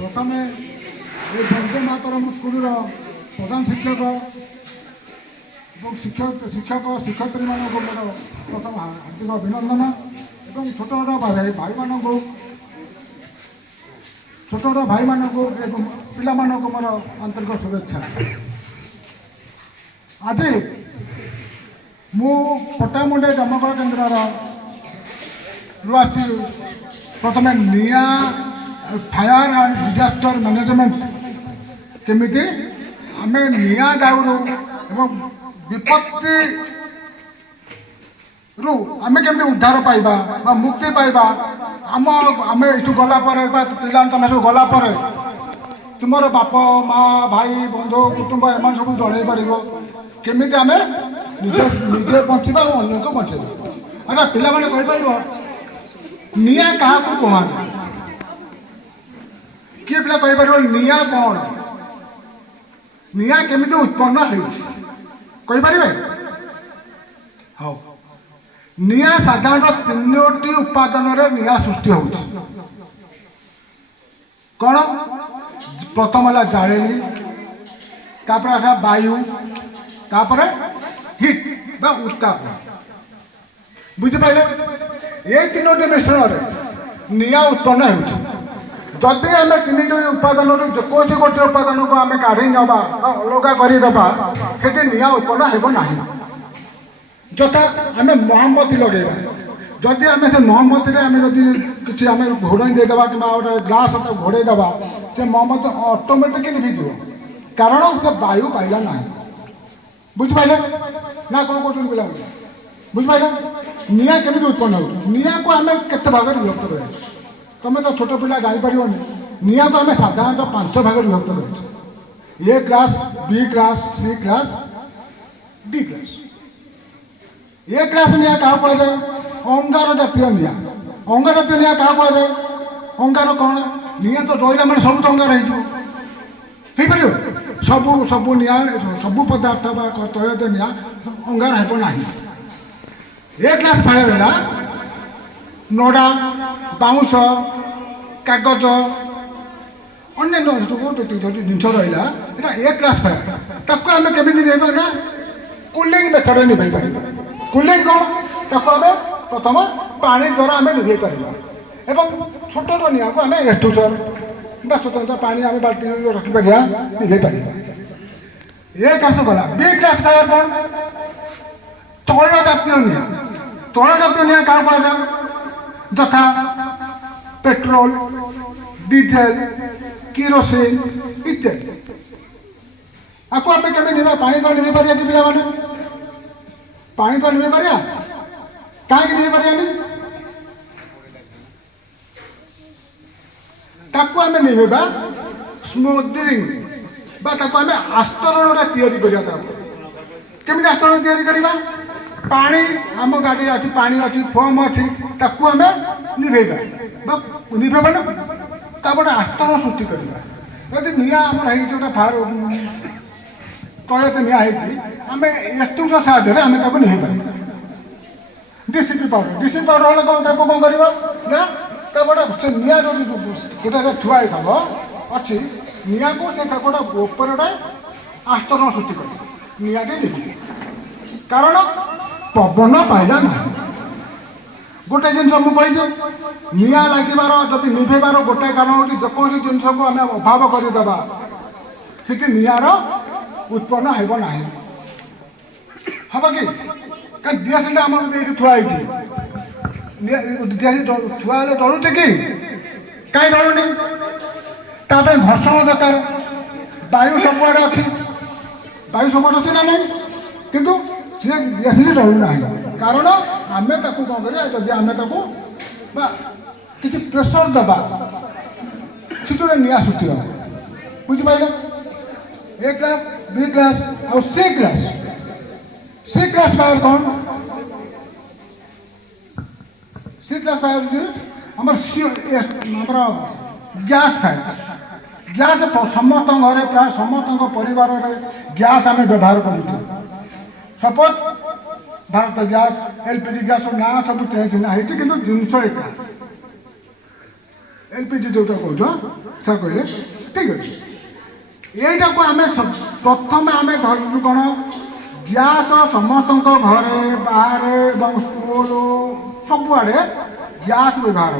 प्रथम ये वंदे मातरम स्कूल प्रधान शिक्षक और शिक्षक शिक्षयित्री मान मोर प्रथम हार्दिक अभिनंदन और छोट छोट भाई मान छोट छोट भाई मान पिला मोर आंतरिक शुभेच्छा। आज मु पट्टामुंडे दमकल केन्द्र प्रथम निया फायर एंड डिजास्टर मैनेजमेंट केमिति आमे निया दाउरू एवं विपत्ति रु आमे केमिति उद्धार पाइबा बा मुक्ति पाइबा आमे इठू गला परे बा पिला तमे सब गला परे तुमर बाप माँ भाई बंधु कुटुंब एमान सब जणै पारिबो केमिति आमे निजे बंचवा और अन्य को बचेबा। अरे पिला माने कहि पारिबो निया कहा को कहां किए पिला कहि पारिबो निया कोन निया केमिति उत्पन्न हेउ कहि पारिबे। हां निया साधारण तीनोटी उपादान रे निया सृष्टि होउछि कोन प्रथम हला जाळेनी तापर आथा वायु तापर हिट बा उत्ताप बुझी पाइले ये तीनोटी मिश्रण निया उत्पन्न होउछि। जदि आम तीन उपादान जेकोसी गोटे उपादान को आम काढ़ी नवा अलग करदेबा से निया उत्पन्न हेब ना यथा आम मोहम्मती लगेगा जदि आम से मोहम्मती आम किसी आम घोड़ई देदेबा कि गोटे ग्लास घोड़ेदेबा से मोहम्मती ऑटोमेटिकली भिज कारण से वायु पाइला ना बुझिपारे ना कौन कौन पिला बुझिपारे निया केमी उत्पन्न हो निया को आम केते भाग विभक्त कर तुम तो छोट पिला जापर निया को आम साधारणतः 5 भाग विभक्त कर A class B class C class D class. A class निया क्या कहुए अंगार जातीय निया अंगार जातीय निया क्या कहुए अंगार कौन निया तो रहा मैंने सब तो अंगार हो सबू सबू निया सबू पदार्थ तैल निया अंगार हेब ना। ए क्लास फायर है नड़ा बाउंश कागज अन्य जिनस रहा यहाँ ए क्लास फायर ताको आम केमी निभा ना कूलिंग मेथड निभाई पार कूलिंग कौन ताको आम प्रथम पानी द्वारा आम निभे पार एवं छोट निया को आम एक्सट्यूजर बा स्वतंत्र पानी आम बाल्टी रखिपर निभे पार। ए क्लास गला बी क्लास फायर कौन तैल जातीय निया तैल जातीय निया क्या कहुए यथा पेट्रोल डीजेल किरोसिन इत्यादि आपको आम केमी निभा पानी तो निभे पार कि पिला माने पानी तो निभे पार कहीं निभे पार ताको आम निभेबा स्मोदरिंग बा ताको आम आस्तरण तैयारी करिया केमी आस्तरण तैयारी करबा पानी आम गाड़ी अच्छी पानी अच्छी फोम अच्छी ताको आम निभेबा निभेबा ना तापटे आस्तरण सृष्टि करवा यदि निया आम गोटे फार टयटे निया आम एक्सट्यूजर साहाय्य आम निभे पार डीसीपी पाउडर हेल्ले कौन ताको कौन कर तापटे से निया जो गोटे थुआई थब अच्छी निया को से गोटे ऊपर आस्तरण सृष्टि कर नियाटे निभे कारण पवन पाइला ना गोटे जिनस मुझे निया लगिबार जदि निभेबार गोटे कारण हो जेकोसी जिनस को आम अभाव करदेबा से नियार उत्पन्न हेब ना हम कि दियासी आम ये थुआई दियासी थुआ डरुचे कि कहीं डरुनी ताप घर्षण दरकार वायु सबुआड़े अच्छी वायु सबुआड़े अच्छी ना नहीं किंतु सी दियासी डरुना कारण आम ताकू कौन कर जदि आम किसी प्रेसर दबा से निया सृष्टि हो बुझिपारे। ए क्लास बी क्लास और सी क्लास फायर कौन सी क्लास फायर आम गैस फायर गैस समस्त घरे प्राय समस्त परिवार गैस आम व्यवहार कर suppose Bharat gas LPG gas ना सब चेंज ना है कि जिनस एका एलपीजी जोटा कौच सर कहले ठीक अच्छे यहीटा को आम प्रथम आम धरु कौन गैस समस्त घरे बाहर स्कूल सबुआड़े गैस व्यवहार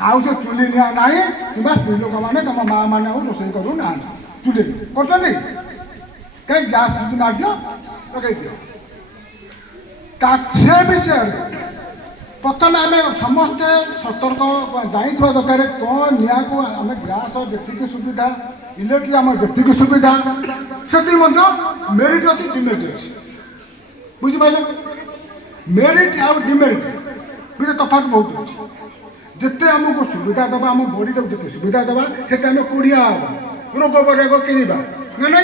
हो से चुली निआ ना कि स्त्री लोक मैंने तुम माँ मैंने रोषे करूना चुली कर कहीं गैस मार दियो लगे दियो से विषय प्रथम आम समस्ते सतर्क जाइवा दरकार कौन निआ को आम गैस जी सुविधा इलेक्ट्रिक आम जी सुविधा से मेरिट अच्छी डिमेरिट अच्छी बुझिपारे मेरिट आउ डिमेरिट भी तफात बहुत अच्छे जिते आमको सुविधा दबा आम बॉडी को जिते सुविधा दबा से आम कोड़िया हम रोग बराग कि ना ना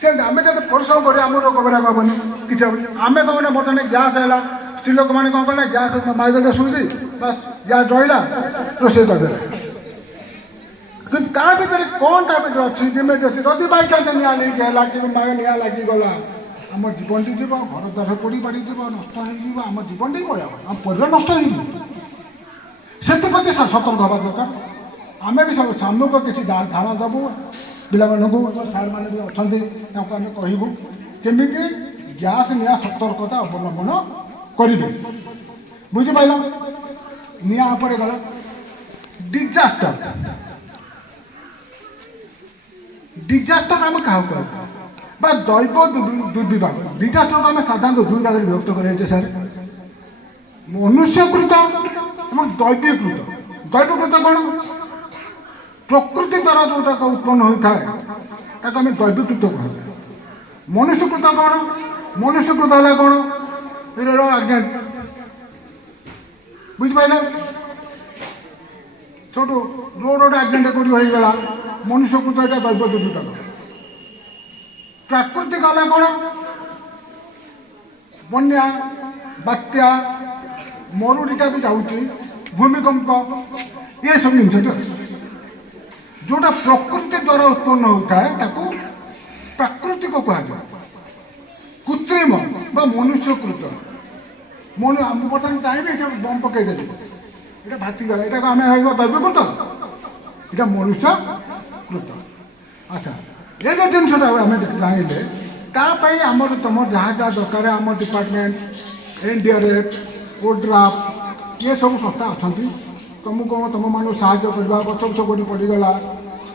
से आम जो परिश्रम कर रोग बराग हेनी कि आम कौन बर्तमान गैस है स्त्री लोक मैंने कौन कले गैस मारिदे सुविधि बस गैस रहा रोषे करदे कि भर कौन ता भर अच्छी डिमेरिट अच्छी जदि बाई चान्स निआ नहीं कि निआ लगिगला आम जीवन टी जीव घर द्वार पोड़ी पाड़ी जीव नष्ट हो आम जीवन टी पड़ा आम परिवार नष्ट हो प्रति सतर्क हवा दरकार आम भी सब सामूहिक किसी ध्यान देवु पिला सार मैंने भी अच्छा आम कहूँ केमी गैस निआ सतर्कता अवलम्बन करेंगे बुझिपाल निआ गला डिजास्टर डिजास्टर आम क्या कह दैव दुर्विभाग डिजास्टर को आम साधारण दुई भाग विभक्त कर सर मनुष्यकृत और दैवीकृत दैवीकृत कौन प्रकृति द्वारा जोटा उत्पन्न होता है आम दैवीकृत कह मनुष्यकृत कौन मनुष्यकृत है कौन एक्सीडेंट बुझिपारे छोटू रोड रोड एक्सीडेंट कौटी होगा मनुष्यकृत यहाँ दैव दुर्विभाग प्राकृतिक है कौन बन्या बात्या मरुड़ीटा भी जाऊँगी भूमिकंप ये सब जिन जोटा प्रकृति द्वारा उत्पन्न होता है ताको प्राकृतिक कहुए कृत्रिम बा मनुष्यकृत आम बर्तमान चाहिए ये बम पकईदेली ये भातीगला यहाँ आम दैवीकृत यहाँ मनुष्यकृत अच्छा ये जो जिनसा आम जाइले तापाई आमर तुम जहाँ जहाँ दरकार आम डिपार्टमेंट एनडीआरएफ ओड्राफ ये सब संस्था अच्छा तुमको तुम मान साहय करवा गच गच कौटी पड़गला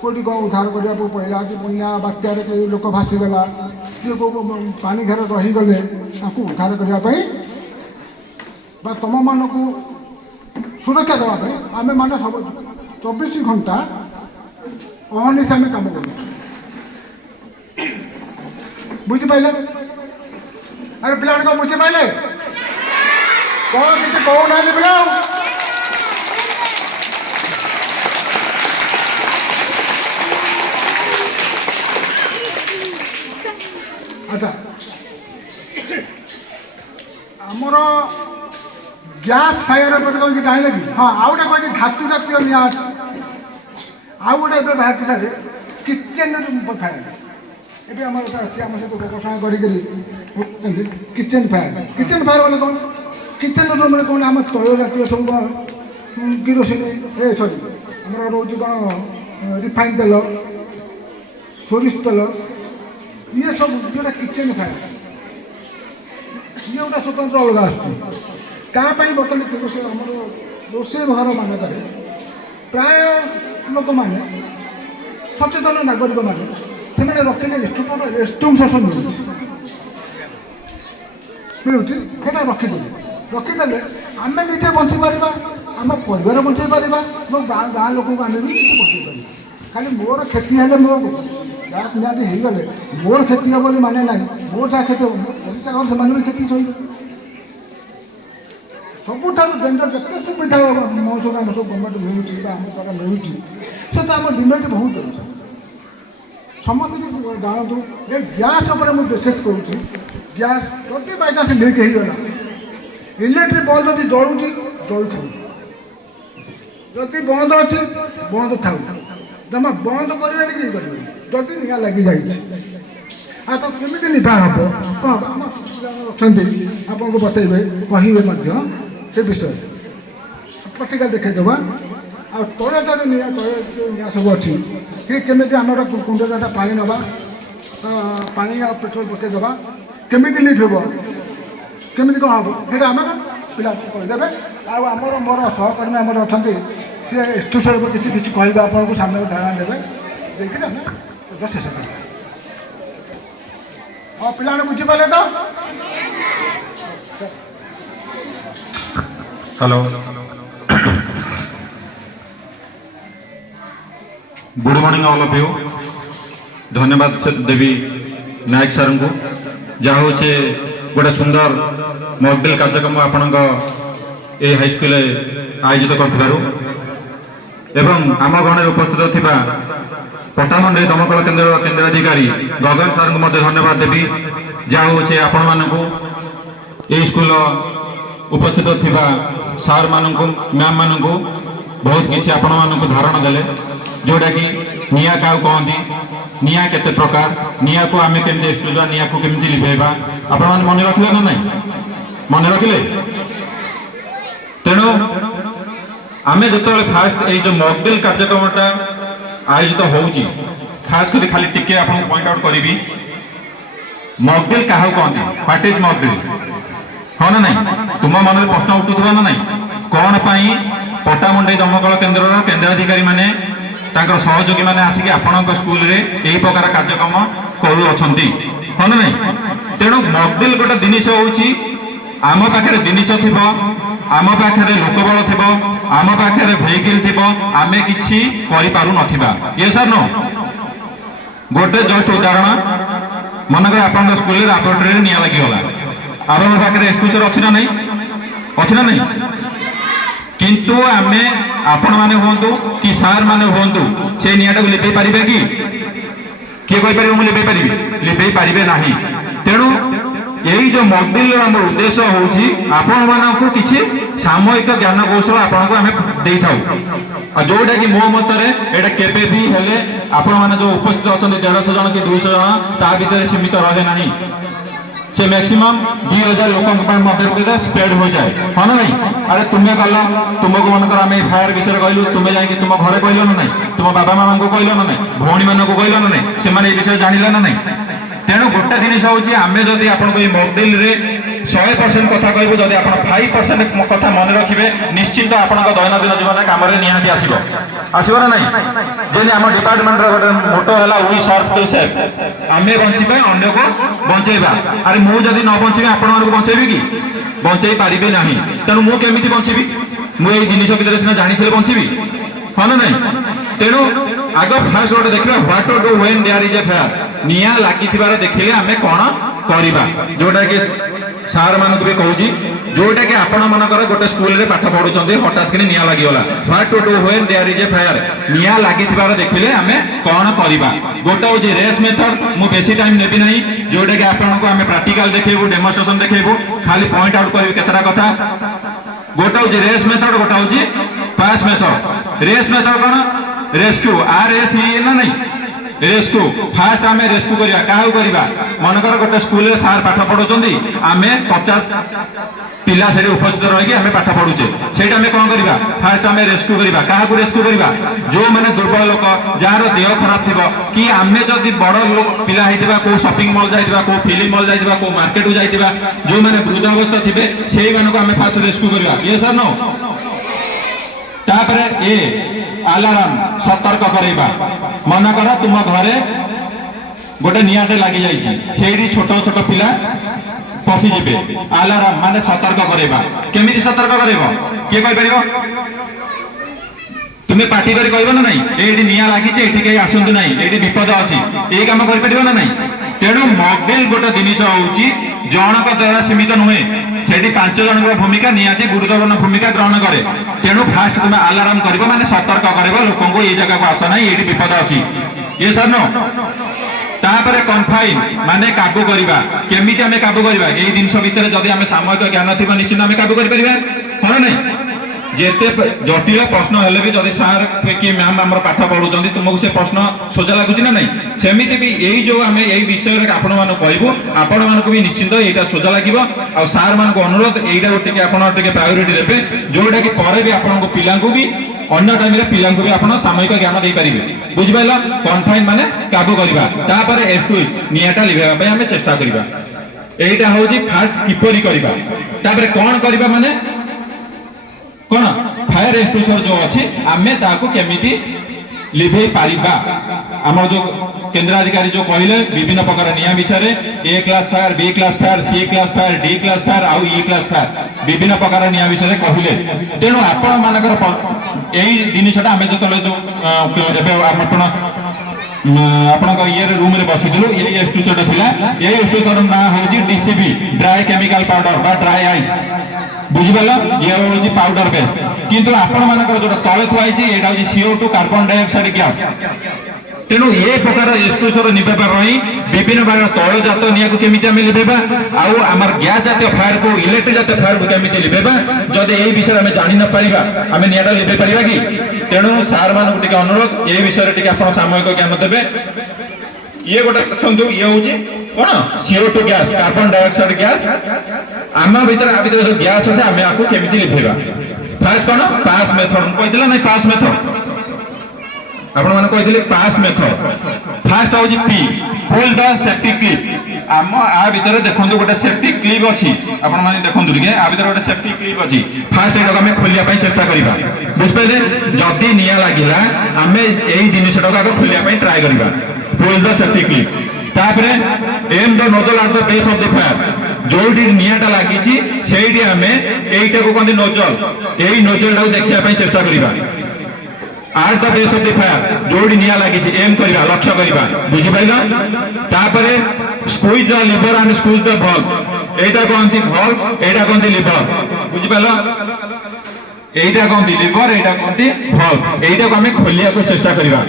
कौटी कौन उद्धार करने पड़ा कि बन्या बात्यार कई लोक भासीगला किए पानी घेर रहीगले उद्धार करने तुम मान को सुरक्षा देवाई आम मैंने सब 24 घंटा अहर्निश आम कम कर बुझिपारे अरे पिला बुझिपारे कौन किसी कहना पिला अच्छा आमर गैस फायर कौन कि जाने कि हाँ आउ गोटे कहे धातु जातीय निआ आउ गोटे बाहर सारे किचेन फायर ये आम अच्छी आम सहित गवेषणा कर किचेन फायर बोले कौन किचेन मैंने कौन आम तैल जातीय सब किरोसिन ए सरी आम रोज कौन रिफाइन तेल सोरिष तेल ये सब जोटा किचेन फायर ये गोटे स्वतंत्र अलग आसपाई बर्तमान आम रोषे घर मानक प्राय लोक मैंने सचेतन नागरिक मैंने से रखिले एस्टोमसेसन मिलूँ रखीदे आम निजे बंची पार आम परिवार बंचे पार गाँ लोक आम भी बंचे पार खाली मोर क्षति है मो गैस निहाती होगले मोर क्षति हे बोली माने ना मोर जहाँ क्षति ओडिशा घर से भी क्षति सही सबुठ डेंजर जिते सुविधा मौसम आम सब गवर्नमेंट मिलूँ आम द्वारा मिलूँ से तो आम डिमेरिट बहुत अच्छे समस्त जानतु ये गैस मुझे विशेष करुँच गैस जदि बाई चान्स लीक होगला इलेक्ट्रिक बल्ब जब जलूँ जलू था जदि बंद अच्छे बंद था जमा बंद करेंगे कि करेंगे जदि निआ लगी जाए ଆଉ ତ କେମିତି ନିଭା ହେବ ହଁ ଆମ ଅଛନ୍ତି ଆପଣଙ୍କୁ ବତେଇବେ କହିବେ ମଧ୍ୟ ସେ ବିଷୟରେ ପତ୍ରିକା ଦେଖେଇଦେବା। ଆଉ ତୈଳ ନିଆଁ ସବୁ ଅଛି କି କେମିତି ଆମର କୁଣ୍ଡଟା ପାଣି ନେବା ପାଣି ଆଉ ପେଟ୍ରୋଲ ପକାଇଦେବା କେମିତି ଲିଭେଇବ କେମିତି କ'ଣ ହେବ ସେଇଟା ଆମେ ପିଲାଙ୍କୁ କହିଦେବେ। ଆଉ ଆମର ମୋର ସହକର୍ମୀ ଆମର ଅଛନ୍ତି ସିଏ ଏଠୁ ସବୁ କିଛି କିଛି କହିବେ ଆପଣଙ୍କୁ ସାମ୍ନାରେ ଧାରଣା ଦେବେ ଦେଇକିରି ଆମେ ଶେଷ କରିବା। ହଁ ପିଲାମାନେ ବୁଝିପାରିଲେ ତ? Hello good morning all of you. धन्यवाद देवी नायक सर को जहाँ हूँ गोटे सुंदर मॉकड्रिल कार्यक्रम आपण ए हाईस्कूल आयोजित कर आम गण उपस्थित थिबा पट्टामुंडई दमकल केन्द्राधिकारी गगन सर को धन्यवाद देवी जहाँ हूँ आपण मानू ए स्कूल उपस्थित थिबा सार मानू मैम मानू बहुत किसी आपण मानू धारणा देले जोटा कि निया क्या कहती निया केते प्रकार निया को आम केमी एक्सट्यूजा निया को केमी लिभेबा आपण मैंने मन रखिले ना नहीं मन रखिले। तेणु आम जो फास्ट ये मॉकड्रिल कार्यक्रमटा आयोजित होउची खास कर खाली टिके आपको पॉइंट आउट करी मॉकड्रिल क्या कहती व्हाट इज मॉकड्रिल हाँ ना नहीं तुम मन में प्रश्न उठुवा ना नहीं कौन पाई पट्टामुंडई दमकल केन्द्र केन्द्राधिकारी माने तांकर सहयोगी माने आसिक आपण स्कूल रे यही प्रकार कार्यक्रम करुँच हाँ ना नहीं। तेणु मॉकड्रिल गोटे जिनिस होउची आम पाखे जिनिस थी आम पाखे लोकबल थी आम पाखे भेहिकल थी आम कि ना ये सर नो गोटे जस्ट उदाहरण मनकर आप स्कूल लाबोरेटरी निया लगिगला आप पाखे एक्सट्यूजर अच्छी ना नहीं किंतु आमे आपण माने होंतु कि सार माने होंतु से नियाटा को लिपे पारिबे कि किए कहि पारिबे मु लिपे पारिबे लिपे पारिबे नाही। तेणु यही जो मॉकड्रिल हमर उद्देश्य होउची आपण मानकु किछि सामूहिक ज्ञान कौशल आपनको आमे देई थाउ जोटा कि मो मतरे एटा केबे भी हेले आपण माने जो उपस्थित अछन 150 जन कि 200 जन ता भीतर सीमित रहे नाही से मैक्सिमम 2000 लोक स्प्रेड हो जाए हाँ ना नहीं। अरे तुम्हें गल तुमको मनकर आम फायर विषय कहलु तुम्हें जाकि तुम घरे कहल ना नहीं तुम बाबा मामा को कहल ना नहीं भौणी मान को कहल ना नहीं से माने विषय जानिले ना नहीं। तेणु गोटे जिनिस होची आमे जदि आपनको मॉकड्रिल रे 100% कथा कहबो जदि आपण 5% कथा मन रखिबे निश्चित आपनको दैनंदिन जीवन काम रे निहाती आसीबो ना नहीं। जेने हम डिपार्टमेंट रो गोटे मोटो हला वी सर्व टू सेफ आमे बंचिबा अन्य को बंचेबा। अरे मु जदि न बंचिबे आपण मानको बंचेबी कि बंचेई पारिबे नाही। तेणु मु केमिति बंचिबी मु एई जिनिस भितर सिना जानिथिले बंचिबी हाँ ना नहीं। तेणु आग फास्ट गोटे देखिए what to do when there is a fire निया लागी देखिले आमे कौन करिबा जोटा कि सार मानक भी कहूँ जोटा कि आपण मानकर गोटे स्कूल रे पाठ पढ़ुचंदी हठात कि निया लागिगला what to do when there is a fire निया लागी देखिले आमे कौन करिबा। गोटे होची रेस मेथड मु बेसी टाइम नेबी नहीं जोटा कि आपनको आमे प्रैक्टिकल देखैबु डेमोन्स्ट्रेशन देखैबु खाली पॉइंट आउट करिबे केतरा कथा। गोटे होची रेस मेथड गोटे होची पास मेथड। रेस मेथड कौन रेस्क्यू RSE ना नहीं रेस्क्यू फास्ट आमे रेस्क्यू करिया काहू करिबा मनकर गोटे स्कूल रे सार पाठ पढौचंदी आमे 50 पिला सेठी उपस्थित रही आमे पाठ पढुचे सेठी आमे कोन करिबा फास्ट आमे रेस्क्यू करिबा काहू रेस्क्यू करिबा जो माने दुर्बल लोक जार देह खराब थिबो कि आमे जदी बड़ लोक पिला हेतिबा को शॉपिंग मॉल जाइतिबा को फिल्म मॉल जाइतिबा को मार्केट जाइतिबा जो माने वृद्ध अवस्था थिबे सेही मानको आमे फास्ट रेस्क्यू करिबा ये सर नो। तापरे ए अलार्म सतर्क करेबा मनकर तुम घरे गोटे नियाटे लगी जाइए छोट छोट पिला पशिजे अलार्म माने सतर्क करेबा केमिति सतर्क करेब किए कहि परिबो तुम्हें पार्टी करी कहबो ना नहीं एठी निया लागी छे एठी के आसंतु नहीं एठी विपद अछि ए काम करि परिबो ना नहीं। तेणु मॉकड्रिल गोटे जिनिस होउची जनक द्वारा सीमित नुहे सेठी 5 जन भूमिका निहाती गुरुत्वपूर्ण भूमिका ग्रहण करे। तेणु फास्ट तुम अलार्म करिबो माने सतर्क करिबो लोकंको ए जगह को आस नहीं एठी विपद अछि ये सर नो। तापरे कन्फाइन माने काबू करिबा केमिति आमे काबू करिबा एई जिंस भितर जदि आमे सामूहिक ज्ञान थिबो निश्चित आमे काबू करि परिबा हाँ नहीं। যেতে জটিল প্রশ্ন হলে বি যদি স্যার কি ম্যাম আমার পাঠ পড়ুছেন তোমাকে সে প্রশ্ন সোজা লাগুଛି না নাই সেমিতি বি এই যে আমি এই বিষয়ে আপন মানুষ কইবু আপন মানুষ বি নিশ্চিন্ত এইটা সোজা লাগিব আর স্যার মানুষ অনুরোধ এইটা টিকে আপন টিকে প্রায়োরিটি দেবে যোটা কি পরে বি আপন পিলাঙ্কু বি অন্য টাইমে পিলাঙ্কু বি আপন সাময়িক জ্ঞান দেই পারিবে বুঝিপাইল কনফাইন মানে কাবু করিবা তারপরে S2 নিয়াটা লিভাইবা পাই আমি চেষ্টা করিবা এইটা হଉଛି ফার্স্ট কিপরি করিবা তারপরে কোন করিবা মানে কোন ফায়ার এক্সটিংগুইশর जो अछि आमे ताको केमिति लिभे पारिबा हमर जो केंद्राधिकारी जो कहले विभिन्न प्रकार निया विषय A class fire B class fire C class fire D class fire आउ ई क्लास फायर विभिन्न प्रकार निया विषय कहले तेणु आपण मानकर एई जिनिसटा आमे जतले जो एबे आपण ଆପଣଙ୍କ ଇଏରେ ରୁମରେ ବସିଥିଲୁ ଏଇ ଏକ୍ସଟ୍ରୁସରଟା ଥିଲା ଏଇ ଏକ୍ସଟ୍ରୁସର ନାଁ ହେଉଛି DCB ଡ୍ରାଏ କେମିକାଲ ପାଉଡର ବା ଡ୍ରାଏ ଆଇସ୍ ବୁଝିପାରିଲ ଇଏ ହେଉଛି ପାଉଡର ବେସ୍ କିନ୍ତୁ ଆପଣମାନଙ୍କର ଯୋଉଟା ତଳେ ଥୁଆ ହେଇଛି ଏଇଟା ହେଉଛି CO2 କାର୍ବନ ଡାଇଅକ୍ସାଇଡ ଗ୍ୟାସ୍ ତେଣୁ ଏ ପ୍ରକାର ଏକ୍ସଟ୍ରୁସର ନିଭେଇବା ପାଇଁ ବିଭିନ୍ନ ପ୍ରକାର ତୈଳଜାତ ନିଆଁକୁ କେମିତି ଆମେ ଲିଭେଇବା ଆଉ ଆମର ଗ୍ୟାସ୍ ଜାତୀୟ ଫାୟାରକୁ ଇଲେକ୍ଟ୍ରିକ୍ ଜାତୀୟ ଫାୟାରକୁ କେମିତି ଲିଭେଇବା ଯଦି ଏଇ ବିଷୟରେ ଆମେ ଜାଣି ନ ପାରିବା ଆମେ ନିଆଁଟା ଲିଭେଇ ପାରିବା କି ତେଣୁ ସାର୍ ମାନଙ୍କୁ ଟିକେ ଅନୁରୋଧ ଏଇ ବିଷୟରେ ଟିକେ ଆପଣ ସାମୟିକ ଜ୍ଞାନ ଦେବେ ଇଏ ଗୋଟେ ଦେଖନ୍ତୁ ଇଏ ହେଉଛି କଣ CO2 gas carbon dioxide gas ଆମ ଭିତରେ ଯୋଉ ଗ୍ୟାସ୍ ଅଛି ଆମେ ଆକୁ କେମିତି ଲିଭେଇବା ଫାର୍ଷ୍ଟ କଣ ପାସ୍ ମେଥଡ ମୁଁ କହିଥିଲା ନାଇଁ ପାସ୍ ମେଥଡ आपण माने कहथिले पास मेथड फास्ट होजी P pull the safety clip आम आ भीतर देखंतु गोटे सेफ्टी क्लिप अछि आपण माने देखंतु टिके आ भीतर गोटे सेफ्टी क्लिप अछि फास्ट एटा हमें खोलिया पई चेष्टा करिबा बुझ पइले जदी निया लागिला हमें एई जिनिसटा को खोलिया पई ट्राई करिबा पुल द सेफ्टी क्लिप तापरे aim the nozzle at the base of the fire जोडी नियाटा लागिची सेइडी हमें एइटा को कोंदी नोजल एई नोजलटा को देखिया पई चेष्टा करिबा आर the base of the fire जोड़ी निया लागी एम करबा लक्ष्य करबा बुझि पाइला तापरे squeeze the lever and squeeze the valve एटा कोंती valve एटा कोंती लीवर बुझि पाइला एटा कोंती लीवर एटा कोंती valve एटा को हमें खोलिया को चेष्टा करबा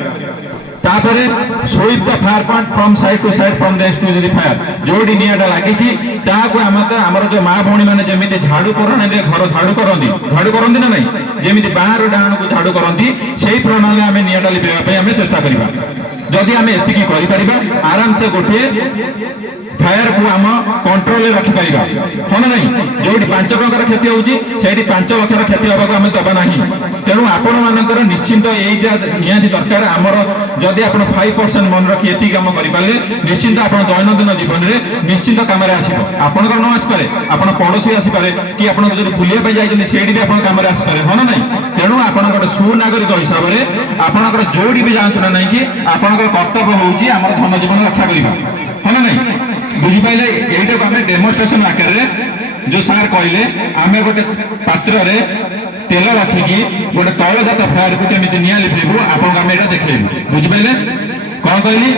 तापरे sweep the fire point from side to side from the extrude the fire जोड़ी नियाटा लागी ताको हमर जो मां भौणी माने जेमिति झाड़ू करने घर झाड़ू करंदी ना नहीं जेमिति बाहर डाण को झाड़ू करंदी सेही प्रणाली हमें नियाटा लिपेबा पे हमें चेष्टा करिबा जदि हमें एतिकी करि परिबा आराम से गोटे फायर को हम कंट्रोल रे रखि परिबा होना नहीं जोडी 5 टंकार क्षति होउची सेठी 5 लाख रा क्षति होबा को हमें दबा नाही तेणु आपण मानकर निश्चिंत एइटा नियाति दरकार हमर जदि आपण 5% मन रखि एति काम करि पाले निश्चिंत आपण दैनंदिन जीवन रे निश्चिंत काम रे आसीबो आपण कर न आसी पारे आपण पड़ोसी आसी पारे कि आपण जदि बुलिया पे जाइछन सेठी भी आपण काम रे आसी पारे होना नहीं तेणु आपण सुनागरिक हिसाब रे आपण जोडी भी जानत ना नहीं कि आपण कर्तव्य होउची हमर धन जीवन रक्षा करिबा होना नहीं बुझी पाइले एइटा को हमें डेमोन्स्ट्रेशन आकार रे जो सार कहले आमे गोटे पात्र रे तेल रखिकी गोटे तैलजात फायर को केमिति निया लिभेबु आपन हमें एटा देखलेबु बुझी पाइले कोन कहली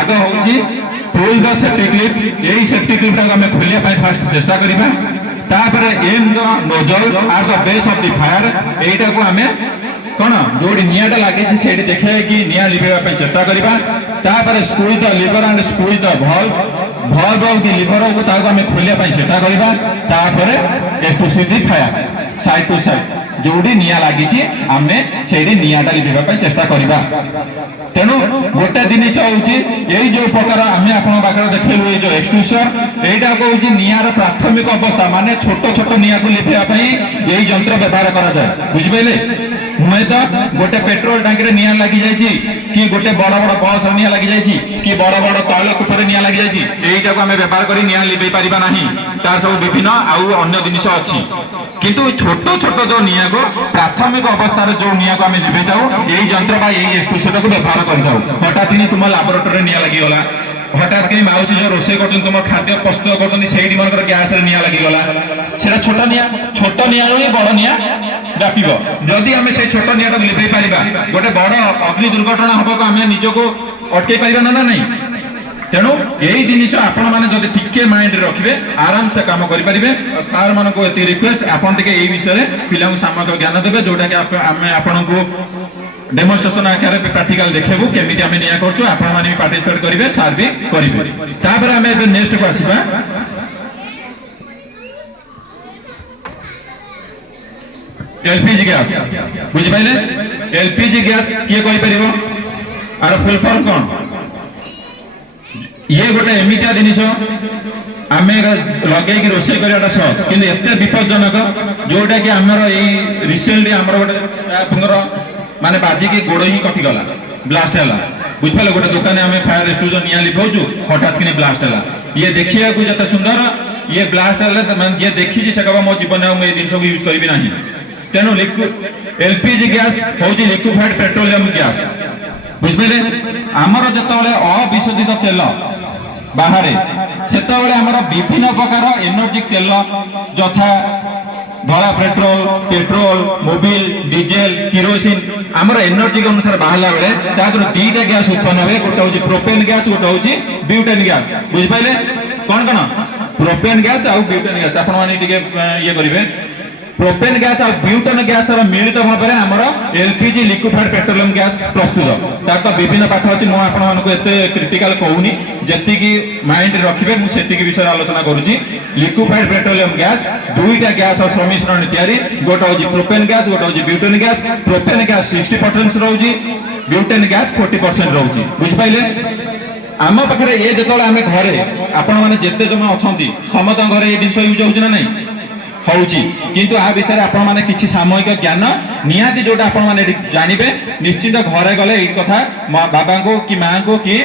आगे होउची पुल द सेफ्टी क्लिप एई सेफ्टी क्लिप टा हमें खोलिया पाई फास्ट चेष्टा करिबा तापरे aim the nozzle at the base of the fire एइटा को हमें कोन जोडी नियाटा लागे सेठी देखे कि निया लिभेबा पे चेष्टा करिबा तापरे squeeze the lever and squeeze the valve valve of the lever को ताको हमें खोलिया पे चेष्टा करिबा तापरे extrusive the fire side to side जोडी निया लागी आमे सेठी नियाटा लिभेबा पे चेष्टा करिबा तेणु गोटे जिनिस होउची एई जो प्रकार आमे आपन बाकर देखलु ए जो एक्सट्रूसर एटा को होउची नियार प्राथमिक अवस्था माने छोट छोट निया को लिभेबा पई एई यंत्र व्यवहार करा जाय बुझि पाइले मैं तो गोटे पेट्रोल टांकी रे निया लगी जाइछि कि गोटे बड़ बड़ बस रे निया लगी जाइछि कि बड़ बड़ तैल कूपर निया लगी जाइछि एइटा को हमें व्यवहार करी निया लिबे परिबा नाही तार सब विभिन्न आउ अन्य जिनिस अछि किंतु छोट छोट जो निया को प्राथमिक अवस्था रे जो निया को हमें लिबे जाऊ एई यंत्र बा एई एक्सट्रूसर को व्यवहार करि जाऊ हठात ही तुम लैबोरेटरी रे निया लगी गला हठात के माउची जो रोसे करछन तुम खाद्य प्रस्तुत करछन सेही मनकर गैस रे निया लगी गला सेटा छोट निया रे बड़ निया व्यापीबो जदि हमें से छोट निया को लिबे परिबा गोटे बड़ अग्नि दुर्घटना होबो को हमें निजको अटके परिबा ना नहीं तेणु यही जिनिस आपण माने जदि टिके माइंड रे रखिबे आराम से काम करि परिबे सार मान को एति रिक्वेस्ट आपण टिके एई विषय रे पिला को सामग्री ज्ञान देबे जोटा कि हमें आपण को डेमोन्स्ट्रेशन आकार प्रैक्टिकल देखेबु केमिति हमें निया करछु आपण माने भी पार्टिसिपेट करिवे सार भी करिवे तापर हमें एबे नेक्स्ट को आसीबा एलपीजी गैस बुझी पाइले एलपीजी गैस किए कहि परिबो आर फुल फॉर्म कोन ये गोटे एमितिया जिनिस आमे लगे कि रोषे करवाटा सहज कि एते विपज्जनक जोटा कि आमर यही रिसेंटली आमर गोटे स्टाफर माने बाजिकी गोड़ ही कटिगला ब्लास्ट है बुझिपारे गोटे दुकान आम फायर एक्सटिंग्विशर निया लिभाऊँ हठात कि ब्लास्ट है ये देखिए जिते सुंदर ये ब्लास्ट है जी देखी से कह मो जीवन में जिन यूज करी ना तेणु एलपीजी गैस हूँ लिक्विफाइड पेट्रोलियम गैस बुझिपारे आमर जिते अविशोधित तेल बाहर से विभिन्न प्रकार एनर्जी तेल यथा धला petrol petrol mobil diesel kerosene आमर एनर्जी अनुसार बाहर बेले दीटा गैस उत्पन्न हुए गोटे हूँ प्रोपेन गैस गोटे हूँ ब्यूटेन गैस बुझिपारे कौन कौन प्रोपेन गैस आउ ब्यूटेन गैस आपण ये करेंगे प्रोपेन गैस और ब्यूटेन गैस मिलित भाव में आमर एलपीजी लिक्विफाइड पेट्रोलियम गैस प्रस्तुत तार तो विभिन्न पाठ अच्छी मुझे क्रिटिकल कहूनी जी माइंड रखिए मुझे विषय आलोचना करुँची लिक्विफाइड पेट्रोलियम गैस दुईटा गैस और सम्मिश्रण तैयारी गोटे हूँ प्रोपेन गैस गोटे हूँ ब्यूटेन गैस प्रोपेन गैस 60% रोचे ब्यूटेन गैस 40% रोचे बुझिपारे आम पाखे ये जो आम घरे आपण मैंने जिते जमा अच्छा समस्त घरे ये जिन यूज हो नहीं किंतु आ विषय आपण माने किछि सामयिक ज्ञान निहाती जोटा आपण माने जानिबे निश्चित घरे गले एई कथा बाबा को कि मां को कि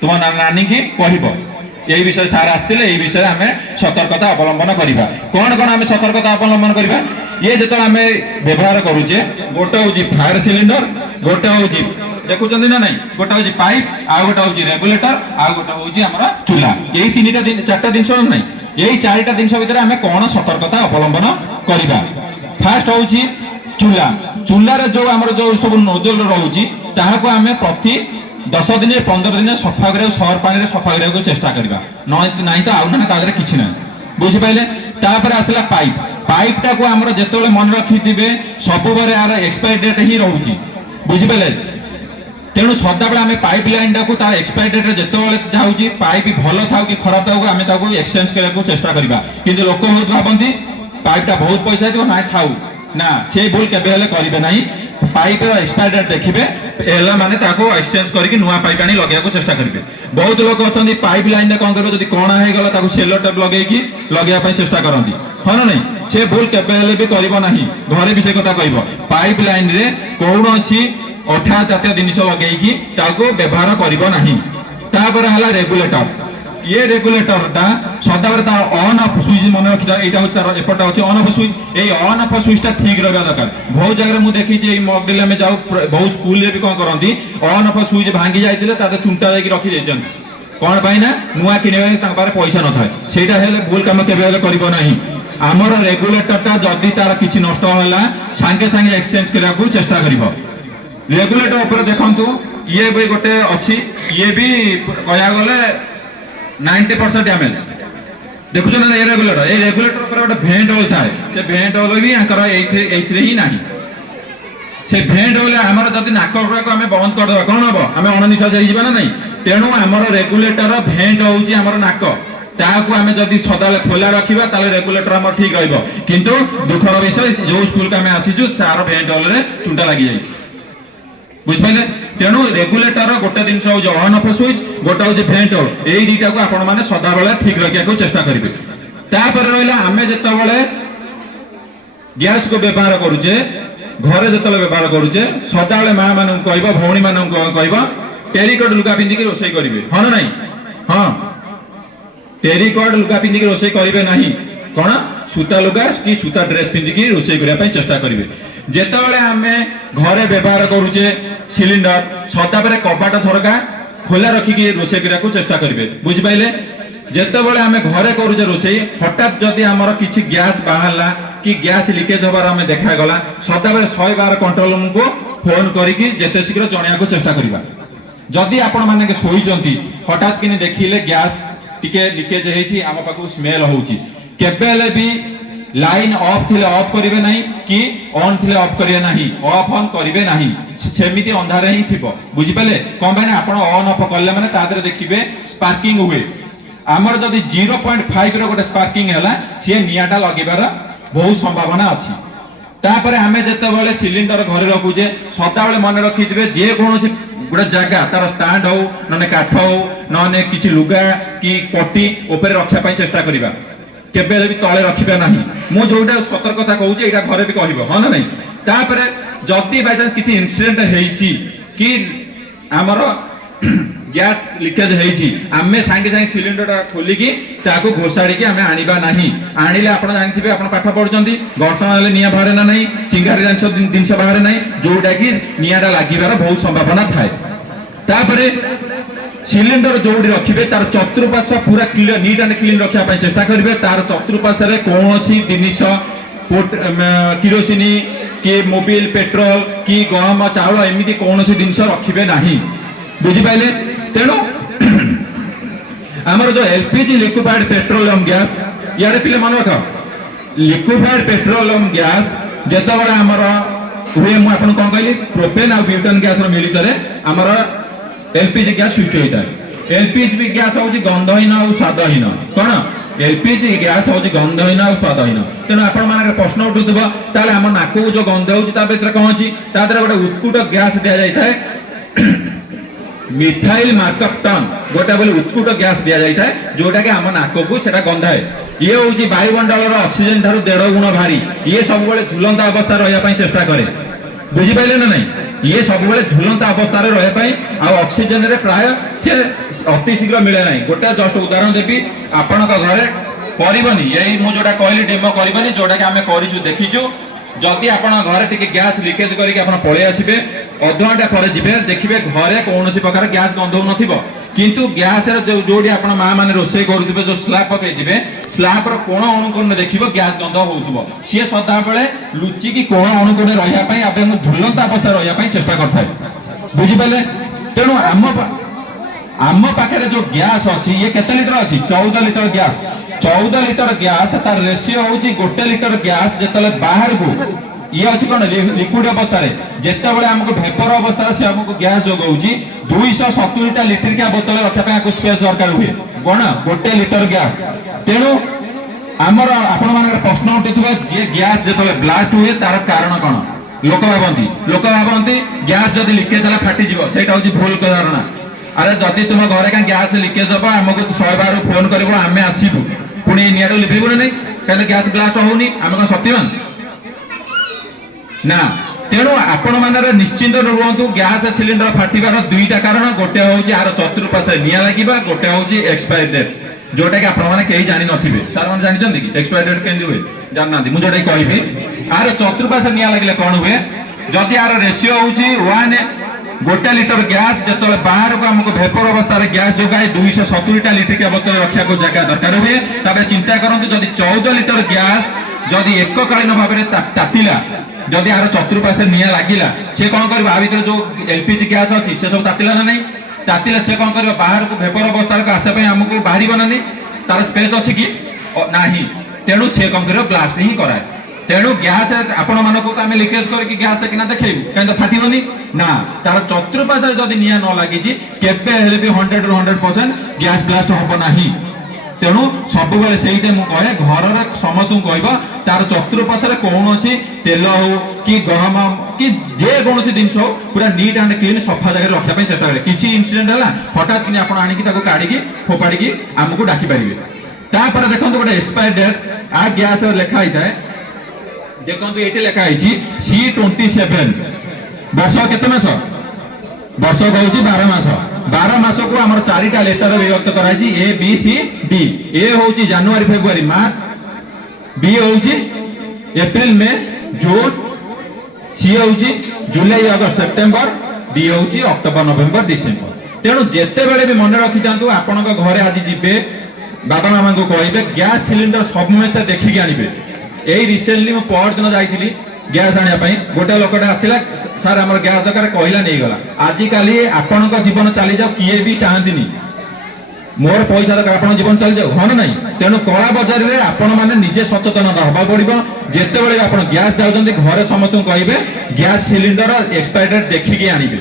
तुम नानी की कहबो यही विषय सार आसतिले एई विषय हमें सतर्कता अवलंबन करिबा कोन कोन हमें सतर्कता अवलंबन करिबा ये जेतो हमें व्यवहार करूचे गोटे होजी फायर सिलिंडर गोटे होजी देखुचंदी ना नहीं गोटे होजी पाइप आ गोटे होजी रेगुलेटर आ गोटे होजी हमरा चूल्हा यही तीनटा चारटा दिन नहीं यही चारिटा जिन भितर आम कौन सतर्कता अवलंबन करवा फास्ट हूँ चूल्हा चूल्हार जो आम जो सब नोजल रोचे ताकू आम प्रति 10 दिन 15 दिन सफा कर सर पानी सफा करने चेष्टा करवा ना तो आउ ना कि ना बुझिपारे तापर आसला पाइप पाइपटा को आम जो मन रखी सब यार एक्सपायरी डेट ही रोचे बुझिपारे तेणु सदाबले आम पाइप लाइन टाक तार एक्सपायरी डेट जो जाऊँगी पाइप भल था कि खराब था आम एक्सचेंज करने चेष्टा करवा किंतु लोक बहुत भावती पाइपटा बहुत पैसा थी ना थाऊ ना से भूल केबे करेंगे ना पाइप एक्सपायरी डेट देखिए माने एक्सचेंज करके नुआ पाइप आनी लगे चेष्टा करेंगे बहुत लोग अच्छा पाइप लाइन कौन कर कणा होगा सेलो टेप लगे लगे चेष्टा करती हाँ ना नहीं से भूल केबे भी करना घरे भी से कथा कह पाइप लाइन रे कौन अच्छी अठा जातीय जिन लगे व्यवहार करना रेगुलेटर ये रेगुलेटर सदा तार ऑन ऑफ स्विच मन रखा यहाँ एपटा अच्छे ऑन ऑफ स्विच ये ऑन ऑफ स्विच ठीक रहा दरकार बहुत जगह मुझे देखी मॉकड्रिल में जाऊ बहुत स्कूल भी कौन करती ऑन ऑफ स्विच भांगी जाते चुंटा जाकि रखी कौन पाई ना नुआ किणवा पैसा न था से भूल कम के आमर रेगुलेटर जदि तार किसी नष्ट है सांगे सांगे एक्सचेंज करने चेष्टा कर रेगुलेटर ऊपर देखंतु ये भी गोटे अच्छी ये भी कह गले 90% डैमेज देखुछ ना ये रेगुलेटर ऊपर गोटे भेंट होल थाए से भेंट होल भी आंकर एथरे ही नाही से भेंट होले हमर जदि नाक को हमें बंद कर देबा कोन हबो हमें अननिश्वास हो जिबा ना नहीं तेणु हमर रेगुलेटर भेंट होउची हमर नाक ताकू आम जदि सदा खोला रखा ताले रेगुलेटर आम ठीक रहिबो किंतु दुखर विषय जो स्कूल का आम आसीचु तार भेंट होल रे चुंटा लागि जाई बुझिपारे तेणु रेगुलेटर गोटे जिन हूँ ऑन ऑफ स्विच गोटे हूँ भेंट होल यही दुईटा को आपण मैंने सदा बेले ठीक रखा चेष्टा करेंगे तापर रहा आम जो गैस को व्यवहार करुचे घरे जो व्यवहार करुचे सदा बेले माँ मान कह भौणी मान कह टेरिकट लुगा पिंधिकी रोषे करेंगे हाँ ना नहीं हाँ टेरिकट लुगा पिंधिकी रोषे करेंगे ना कौन सूता लुगा कि सूता ड्रेस पिंधिकी रोषे करने चेष्टा करेंगे जेतेबेले आमे घरे व्यवहार करुचे सिलिंडर सदा बेले कबाट झरका खोला रखिकी रोषे करने चेष्टा करेंगे बुझिपारे जेतेबेले आमे घरे करुचे रोषे हठात जदि आमर किछि गैस बाहरला कि गैस लीकेज होबार आमे देखा गला सदा बेले 100 बार कंट्रोल रूम को फोन करिकी जेते शीघ्र जणिया चेष्टा करबा जदि आपण माने सोईचंती हठात किने देखिले गैस टिके लीकेज हेछि आम पाखु स्मेल होउची केबेले भी लाइन ऑफ थिले ऑफ करिवे नहीं कि ऑन थिले ऑफ करिवे नहीं ऑफ ऑन करिवे नहीं सेमिति अंधारे ही थिबो बुझि पाले कोन माने आपण ऑन ऑफ करले माने तादरे देखिबे स्पार्किंग हुए हमर जदि 0.5 रो गोटे स्पार्किंग हैला से नियाटा लगेबार बहुत संभावना अछि तापर आम जिते सिलिंडर घरे रखुचे सदाबले मन रखिथे जेकोसी गोटे जगह तार स्टाण्ड हो ना काठ हो ना कि लुगा कि पटी उपरे रखापी चेष्टा करवा केबे भी तले रखा ना मु जोटा सतर्कता कहूँ यहाँ घरे भी कह हाँ ना नहीं तापर जदि बाय चांस किसी इनसीडेंट होती कि आमर गैस लिकेज होती आम सांगे सांगे सिलिंडर खोलिकी घोषाड़ी आम आनिबा नहीं आनिले आप जानते आप पाठ पढ़ुंट घर्षण हेल्ले निआ बाहर ना नहीं चिंगारी जिनस बाहर ना जोटा कि निआटा लगिबार बहुत संभावना थाए तापर सिलिंडर जोड़ी रखिए तार चतुर्पार्श्व पूरा क्लीन नीट एंड क्लीन रखा चेष्टा करेंगे तार चतुर्पार्श्व कौन जिनिस किरोसिनी कि मोबिल पेट्रोल कि गहम चाउल एमती कौन जिन रखिए ना बुझिपारे तेणु आमर जो एलपीजी लिक्विफाइड पेट्रोलियम गैस यार पिले मन रख लिक्विफाइड पेट्रोलियम गैस जिते बड़ा आमर हुए मुझे कौन कहली प्रोपेन और ब्यूटेन गैस मिलित आमर एलपीजी गैस स्विच होता है एलपीजी गैस हूँ गंधहीन और स्वादहीन कौन एलपीजी गैस हूँ गंधहीन और स्वादहीन तेणु आपण मान प्रश्न उठुव ताले आम नाक जो गंध हो कौन अच्छी गोटे उत्कुट गैस दि जाए मिथाइल मार्कअप टन गोटे बोले उत्कुट गैस दि जाए जोटा कि आम नाक को गंधाए ये हूँ वायुमंडल ऑक्सीजन ठार 1.5 गुण भारी ये सब झुलंता अवस्था रहा चेष्टा करे बुझिपारे ना नहीं ये सब झुलंता अवस्था रहा ऑक्सीजन रे प्राय से अति शीघ्र मिले ना गोटे जस्ट उदाहरण देवी आपण घरे करनी यही मुझे जोटा कहली डेमो करनी जोटा कि आम करूँ देखीचु जदि आपण घरे टिके गैस लिकेज करके पलि आसबे अधघंटा पर जी देखिए घरे कौन प्रकार गैस गंध हो किंतु गैस जोड़ी आप माँ मैंने रोषे करुवे जो स्लाब पकड़े स्लाब कोण अणुकोण देखिए गैस गंध हो सी सदा बेले लुचिकी कोण अणुकोण रही झुलंता अवस्था रही चेष्टा करता बुझिपारे तेणु आम पाखे जो गैस अच्छी ये केते लिटर अच्छी 14 लिटर गैस 14 लिटर गैस तार रेशियो हूँ 1 लिटर गैस जो बाहर को ये अच्छी कौन लिक्विड अवस्था जिते बड़े आमको भेपर अवस्था से आमको गैस जोगाऊ 270 लिटर बोतल रखापी स्पेस दरकार हुए कौन 1 लिटर गैस तेणु आमर आपण मान प्रश्न उठुवा ये गैस जो ब्लास्ट हुए तार कारण कौन लोक भावती गैस जदि लिकेज है फाटिज से भूल धारणा अरे जदि तुम घरे क्या गैस लिकेज हम आमको 100 बार फोन कर आम आसबू पुणी निआर लिभेबू ना नहीं कहीं गैस ब्लास्ट होनी आम कौन शक्तिमान ना तेणु आपण मैंने निश्चिंत रुहतु गैस सिलिंडर फाटिबार 2टा कारण गोटे हूँ यार चतुर्पार्श्व निआ लगे गोटे हूँ एक्सपायरी डेट जोटा कि आपने कहीं जानी नथिबे सार मैंने जानते कि एक्सपायरी डेट केंदी हुए जानना मुझे जोटा कहबी यार चतुर्पार्श्व निआ लगे कौन हुए जदि यार रेशियो हूँ 1 लिटर गैस जो बाहर को आमको भेपर अवस्था गैस जोगाए 270 लिटर बोतल रखा को जगह दरकार हुए तबे चिंता करते जदि 14 लिटर गैस जदि एककालीन भाव में तातिला जदि यार चतुर्पार्श्व निआ लगिला से कौन कर भर जो एलपीजी गैस अच्छी से सब तातिला ना नहीं तातिला से कौन कर बाहर को भेपर अवस्था आसापी आमको बाहर ना नहीं तार स्पेस अच्छी कि ना तेणु से कौन कर ब्लास्ट ही कराए तेणु गैस आपण मानक आम लिकेज करके गैस किना देखू कहीं फाटबनी ना तार चतुर्पार्श्व जदि निआ न लगी केबे हेले भी 100 ରୁ 100% गैस ब्लास्ट हम ना तेणु सब से कहे घर समस्त कह तार चतुर्पार्श्व कौन अच्छी तेल हो कि गहम कि जेकोसी जिन हो पूरा नीट एंड क्लीन सफा जगह रखापी चेष्टा करें किसी इनसीडेंट है हठात कि आप आणिकी काढ़ी फोपाड़ी आमको डाकी पारे तापर देखो गोटे एक्सपायर डेट आ गैस लिखाई था देखो ये लिखाई C27 वर्ष केते मास वर्ष कहूँ 12 मास 12 मास को आम 4टा लेटर विभक्त कराई A B C D ए हूँ जनवरी फेब्रुआरी मार्च बी हूँ एप्रिल मे जून सी हूँ जुलाई अगस्त सेप्टेम्बर डी हूँ अक्टोबर नवेम्बर डिसेम्बर तेणु जिते बड़े भी मन रखी था आपण घरे आज जीवे बाबा मामा को कहे गैस सिलिंडर समस्त देखिकी आनबे यही रिसेंटली मुझे पर दिन जाइली गैस आने गोटे लोकटा आसला सार आम गैस दरकार कहला नहीं गला आजिकाली आपण जीवन चली जाओ किए भी चाहती मोर पैसा दरकार आप जीवन चली जाओ हाँ ना तेणु कला बजार में आपण मैंने निजे सचेतनता हवा पड़ो जिते बड़े आप गैस जाऊँच घरे समस्त कहे गैस सिलिंडर एक्सपायरी डेट देखिकी आनबे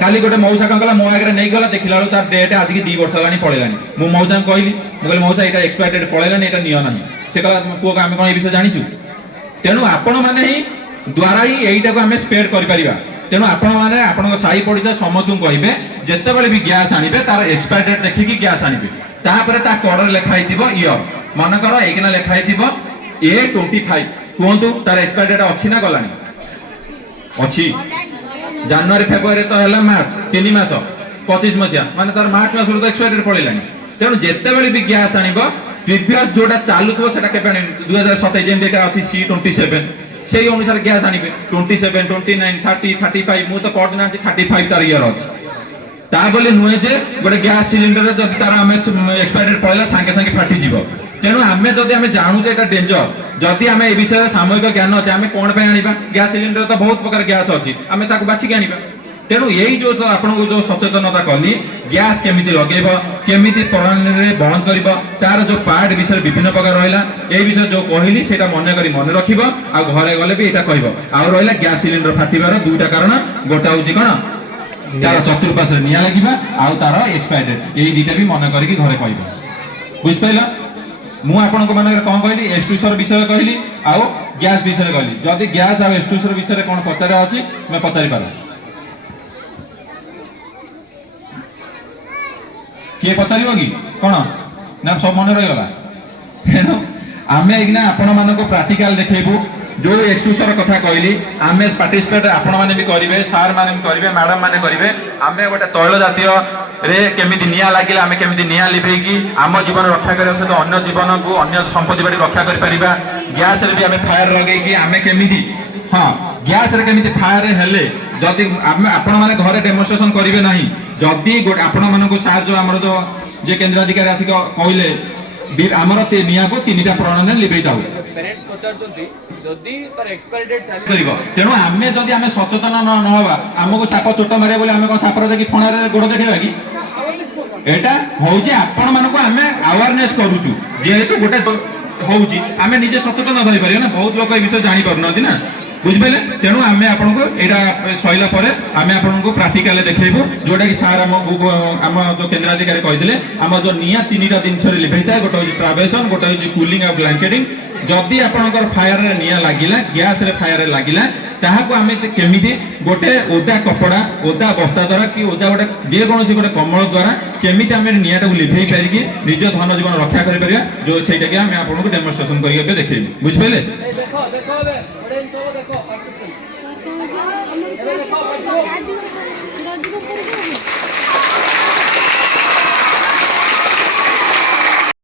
काली गोटे मौसा कौन कला मो आगे नहीं गला देखला बेलू तार डेट आज की 2 वर्ष है पलैलानी मु मौसा कहली मुझे मौसा यहाँ एक्सपायरी डेट पलैलानी यहाँ नियो ना से कहला पुओ आम कौन ये विषय जाचु तेणु आपण माने ही द्वारा ही एईटा को आमे स्प्रेड करि परिबा तेणु आपण माने आपन साई पड़िसा समतु कहबे जेतेबेले भी गैस आनिबे तार एक्सपायरी डेट देखिकी गैस आनिबे तापरे ता कोडर लेखा हिथिबो ईयर मन कर एकिना लेखा हिथिबो A25 कहंतु तार एक्सपायरी डेट अछि ना गलानी अछि जनवरी फेब्रुआरी तो हला मार्च 3 मास 25 मसिया माने तार मार्च मास तो एक्सपायरी डेट पळिलानी तेणु जेतेबेले भी गैस आनिबो प्रीवियस जोटा चालू थबो सेटा केबे 2027 जेम देटा अछि C27 সেই অনুসারে গ্যাস আনিবে 27 29 30 35 মু তো কোর্ডিনেট 35 তার ইয়ার আছে তা বলে নুয়ে যে গোটে গ্যাস সিলিন্ডর যদি তার আমি এক্সপায়ারি ডেট পড়লা সাঙ্গে সাঙ্গে ফাটি যাব তেণু আমি যদি আমি জানু যে এটা ডেঞ্জর যদি আমি এই বিষয়ে সাময়িক জ্ঞান আছে আমি কোন পে আনিবা গ্যাস সিলিন্ডর তো বহুত প্রকার গ্যাস আছে আমি তাকে বাছি কে আনিবা তেণু এই যে আপনাকে যে সচেতনতা কলি গ্যাস কেমিতি লগেব কেমিতি প্রণালীরে বন্ধ করিব তার যে পার্ট বিষয়ে বিভিন্ন প্রকার রহিলা এই বিষয়ে যে কহিলি সেটা মনে করি মনে রাখিব আর ঘরে গলে বি এটা কইব আর রহিলা গ্যাস সিলিন্ডর ফাটিবার দুইটা কারণ গোটা হচ্ছে কোন তার চতুর্পাশে নিয়া লাগিবা আর তার এক্সপায়ারি ডেট এই দুইটা বি মনে করি ঘরে কইব বুঝ পাইলা মু আপনাক মানে কোন কইলি এক্সট্রুসর বিষয়ে কইলি আর গ্যাস বিষয়ে কইলি যদি গ্যাস আর এক্সট্রুসর বিষয়ে কোন পচারে আছে মে পচারি পারা किए पचार कि कौन ना सब मन रहीगला तेणु आम एक आपण मान प्राक्टिकाल देखू जो एक्सट्रूसर कथा कहली आम पार्टिसिपेट आपण मैंने भी करेंगे सार मैंने भी करेंगे मैडम मैंने करेंगे आम गोटे तैल जातीय रे केमिति निया लागिले आम केमिति निया लिभेकी आम जीवन रक्षा करने सहित अन्य जीवन को अन्य संपत्ति बाड़ी रक्षा कर परिबा गैस रे भी आम फायर लगेकी आम केमिति हाँ गैस रे केमिति फायर हेले जदि आपण माने घरे डेमोन्स्ट्रेशन करिवे नाही जदि आपण मानको सार जो हमर जो जे केंद्र अधिकारी आसी कहले हमर निया को तीनटा प्रणाली लिबेई दाउ पेरेंट्स पचारचंती जदि तार एक्सपायरी डेट चाली करिवो तेनु आमे जदि आमे सचेतन न होबा हमको साप चोट मारे बोले आमे को सापर देखि फणारे गोड़ देखिबा कि एटा होउची आपण मानको आमे अवेयरनेस करूचु जेहेतु गोटे होउची आमे निजे सचेतन होई परियो ना बहुत लोक ए विषय जानि परनथि ना बुझिपारे तेणु आम आपको यहाँ सरला आम आपको प्राक्टिकाल देखू जोटा कि सार आम जो केन्द्राधिकारी कहते आम जो निया 3टा जिनस लिभे था गोटे हूँ ट्रावेसन गोटे हूँ कूलिंग और ब्लांकेटिंग जदि आपंकर फायर निया लगिला गैस रे फायर लगिला ताहाको आमे केमिति गोटे ओदा कपड़ा ओदा बस्ता द्वारा कि ओदा गोटे जेकोसी गोटे कमल द्वारा केमिति आमे नियाटा को लिभेई पारिकी निज धन जीवन रक्षा कर परिया जो सेटा कि आमे आपनको डेमोन्स्ट्रेशन करिके देखैबे बुझ पाइले देखो देखो ले ऑडियंस सब देखो पार्टिसिपेंट